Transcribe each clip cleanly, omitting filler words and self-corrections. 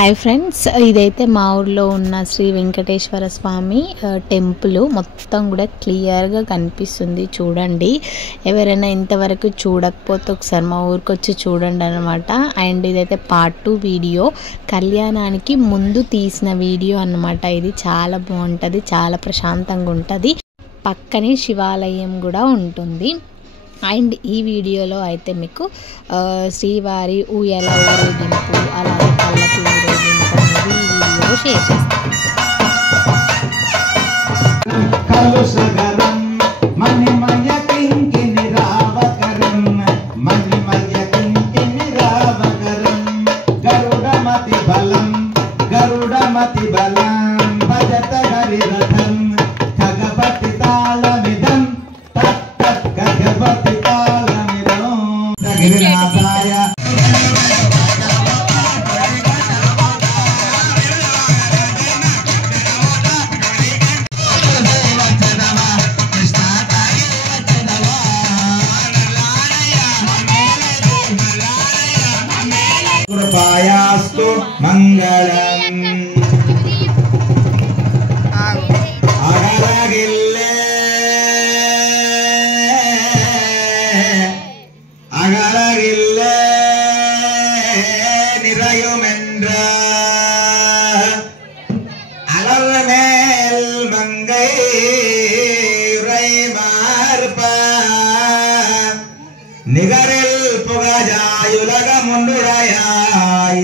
Hi friends, ఇదైతే మా ఊర్లో ఉన్న శ్రీ వెంకటేశ్వర స్వామి టెంపుల్ మొత్తం కూడా క్లియర్గా కనిపిస్తుంది. చూడండి, ఎవరైనా ఇంతవరకు చూడకపోతే ఒకసారి మా ఊరికి వచ్చి చూడండి అనమాట. అండ్ ఇదైతే పార్ట్ 2 వీడియో, కళ్యాణానికి ముందు తీసిన వీడియో అన్నమాట. ఇది చాలా బాగుంటుంది, చాలా ప్రశాంతంగా ఉంటుంది. పక్కనే శివాలయం కూడా ఉంటుంది. అండ్ ఈ వీడియోలో అయితే మీకు శ్రీవారి ఊయల ఊరేగింపు, అలాగే పల్లకి ఊరేగింపు అనేది ఈ వీడియోలో షేర్ చేస్తాను. कृपायास्तु मंगलम् अगलगिल्ले निरयुमेंद्र अलर्मेल मंगै उरैमार्पा निगरिल पुगजायुलग मुंडुराया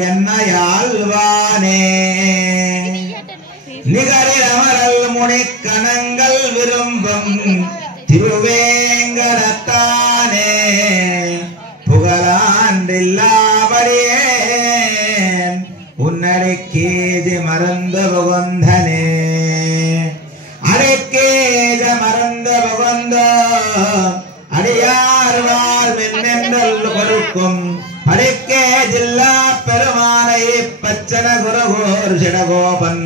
என்னையாழ்வானே நிகரில் அமரல் முனிக்கணங்கள் விரும்பும் திருவேங்கடத்தானே புகழாண்டில்லாபடியே உன்னடிக்கேஜி மறந்த புகந்தனே அடிக்கேஜ மறந்த புகந்த அடியார்வார் மின்னென்றல் பொறுக்கும் அடிக்கே ஜில்லா பெருமானை பச்சன குருகோர் சிடகோபன்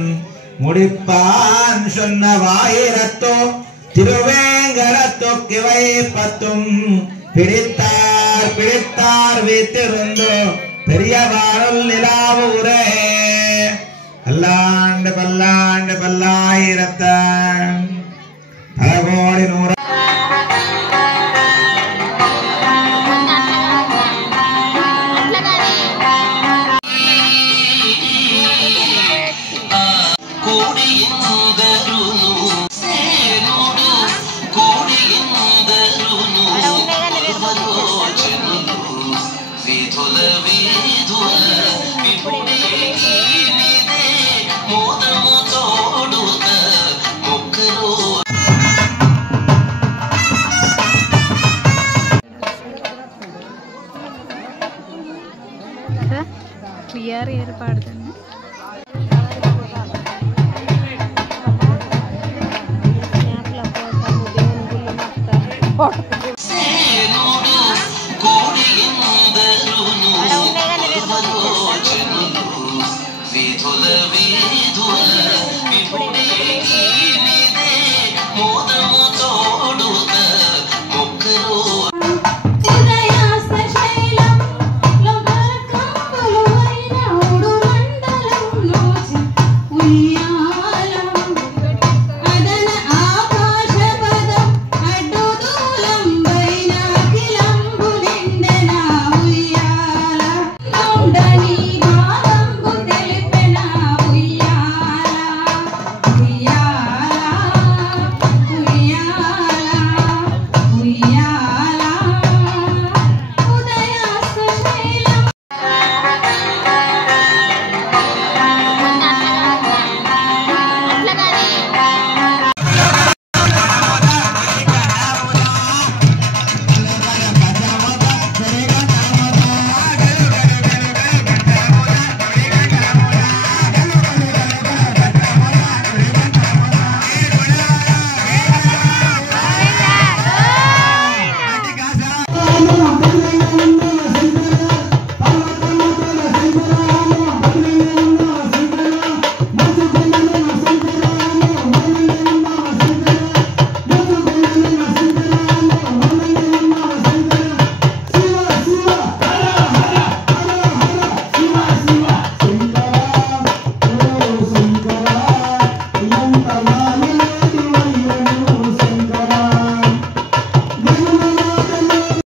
முடிப்பான் சொன்ன வாயிரத்தோ திருவேங்கடத்தோ கிவை பத்தும் பிடித்தார் பிடித்தார் வீத்திருந்தோ பெரியவாருள் நிலாவூரே பல்லாண்டு பல்லாண்டு பல்லாயிரத்தான் பல கோடி நூறு క్లియర్ ఏర్పడుతుంది.